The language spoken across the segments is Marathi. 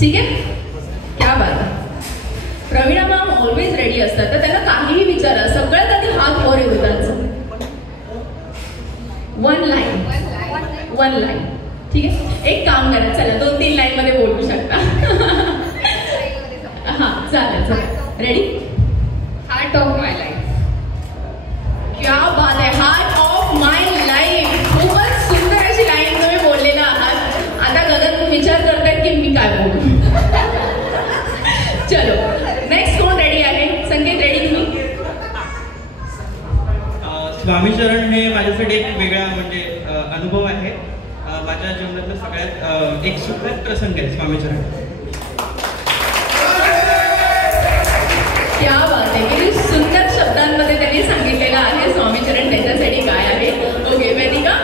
ठीक आहे, क्या बात आहे. प्रवीणा मॅम ऑलवेज रेडी असतात, तर त्यांना काहीही विचारा, सगळ्यात आधी हात वर येतो त्यांचा. One line. ठीक आहे, एक काम करा, चला 2-3 लाईन मध्ये बोलू शकता. हा चालेल. Ready. Heart of my life. क्या बात आहे, हार्ट ऑफ माय लाईफ. खूपच सुंदर अशी लाईन तुम्ही बोललेला आहात. आता गगन विचार करतायत की मी काय बोलू. चलो नेक्स्ट कोण रेडी आहे? संकेत रेडी तुम्ही? स्वामीचरण हे माझ्यासाठी एक वेगळा म्हणजे अनुभव आहे. माझ्या जीवनातला सगळ्यात एक सुखद प्रसंग आहे स्वामीचरण. क्या बात आहे, किती सुंदर शब्दांमध्ये त्यांनी सांगितलेलं आहे स्वामीचरण त्यांच्यासाठी काय आहे. ओके वेदिका,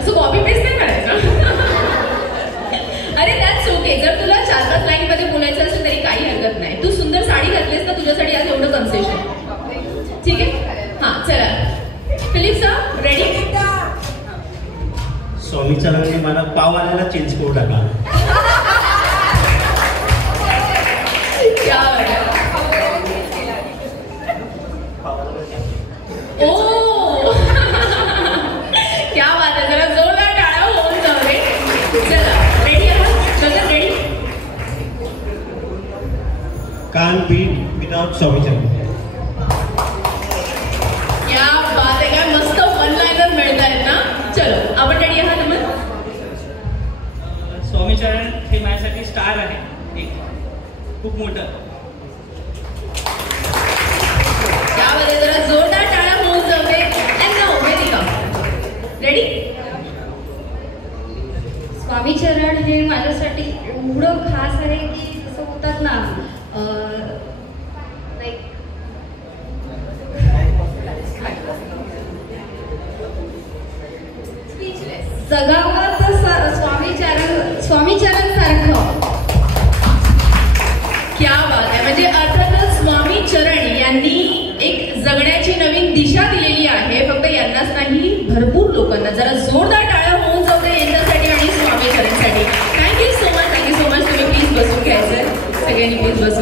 असं कॉपी पेस्ट नाही करायचं. अरे दॅट्स ओके, जर तुला 4-5 लाईन मध्ये बोलायचं असेल तरी काही हरकत नाही. तू सुंदर साडी घातलीस तर तुझ्यासाठी आज एवढं कन्सेशन. ठीक आहे, हा चला. Philip sir ready? स्वामीचरणाने मला पाववाल्याला चेंज करू टाका. क्या ओ क्या बात आहे, जरा जोरदार टाळ्या होऊन जाऊ दे. चला रेडी आहात? गगन रेडी? कान बीट विदाउट स्वामीचरण. क्या बात आहे, काय मस्त वन लाईनर मिळत आहेत ना. चलो आपण रेडी आहात? स्वामीचरण हे माझ्यासाठी स्टार आहे, एक खूप मोठं. त्यामध्ये जरा जोरदार टाळ्या होऊन जाऊ दे. वेदिका रेडी? स्वामीचरण हे माझ्यासाठी एवढं खास आहे की असं होतात ना, लाईक जगावर स्वामीचरण सारखं. क्या बात आहे, म्हणजे अर्थातच स्वामीचरण यांनी एक जगण्याची नवीन दिशा दिलेली आहे. फक्त यांनाच नाही, भरपूर लोकांना. जरा जोरदार टाळ्या होऊन जाऊ दे यांच्यासाठी आणि स्वामीचरणसाठी. Thank you so much. तुम्ही प्लीज बसून घ्यायचं, सगळ्यांनी प्लीज बसून